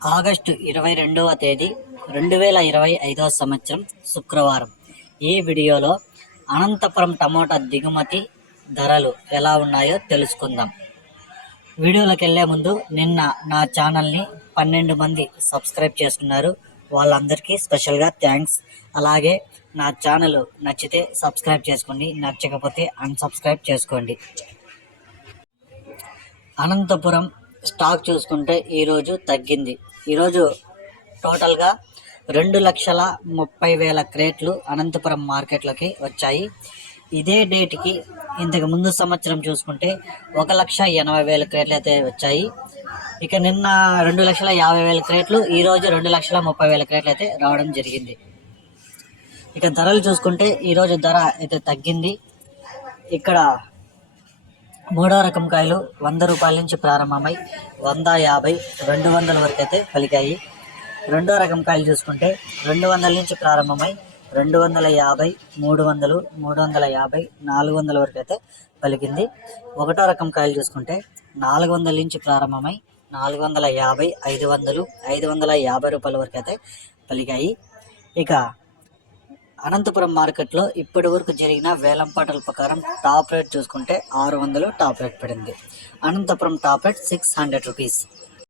August ఇరవై రెండవ తేదీ రెండు వేల ఇరవై ఐదవ సంవత్సరం శుక్రవారం. ఈ వీడియోలో అనంతపురం టమోటా దిగుమతి ధరలు ఎలా ఉన్నాయో తెలుసుకుందాం. వీడియోలోకి వెళ్ళే ముందు నిన్న నా ఛానల్ని పన్నెండు మంది సబ్స్క్రైబ్ చేసుకున్నారు. వాళ్ళందరికీ స్పెషల్గా థ్యాంక్స్. అలాగే నా ఛానల్ నచ్చితే సబ్స్క్రైబ్ చేసుకోండి నచ్చకపోతే అన్సబ్స్క్రైబ్ చేసుకోండి. అనంతపురం స్టాక్ చూసుకుంటే ఈరోజు తగ్గింది. ఈరోజు టోటల్గా రెండు లక్షల ముప్పై వేల క్రేట్లు అనంతపురం మార్కెట్లోకి వచ్చాయి. ఇదే డేట్కి ఇంతకు ముందు సంవత్సరం చూసుకుంటే ఒక లక్ష ఎనభై వేల క్రేట్లు అయితే వచ్చాయి. ఇక నిన్న రెండు లక్షల యాభై వేల క్రేట్లు ఈరోజు రెండు లక్షల ముప్పై వేల క్రేట్లు అయితే రావడం జరిగింది. ఇక ధరలు చూసుకుంటే ఈరోజు ధర అయితే తగ్గింది. ఇక్కడ మూడో రకం కాయలు వంద రూపాయల నుంచి ప్రారంభమై వంద యాభై రెండు వందల వరకు అయితే పలికాయి. రెండో రకం కాయలు చూసుకుంటే రెండు వందల నుంచి ప్రారంభమై రెండు వందల యాభై మూడు వందలు మూడు వందల యాభై నాలుగు వందల వరకు అయితే పలికింది. ఒకటో రకం కాయలు చూసుకుంటే నాలుగు వందల నుంచి ప్రారంభమై నాలుగు వందల యాభై ఐదు వందలు ఐదు వందల యాభై రూపాయల వరకు అయితే పలికాయి. ఇక అనంతపురం మార్కెట్లో ఇప్పటి వరకు జరిగిన వేలంపాటల ప్రకారం టాప్ రేట్ చూసుకుంటే ఆరు వందలు టాప్ రేట్ పడింది. Anantapuram top rate six hundred rupees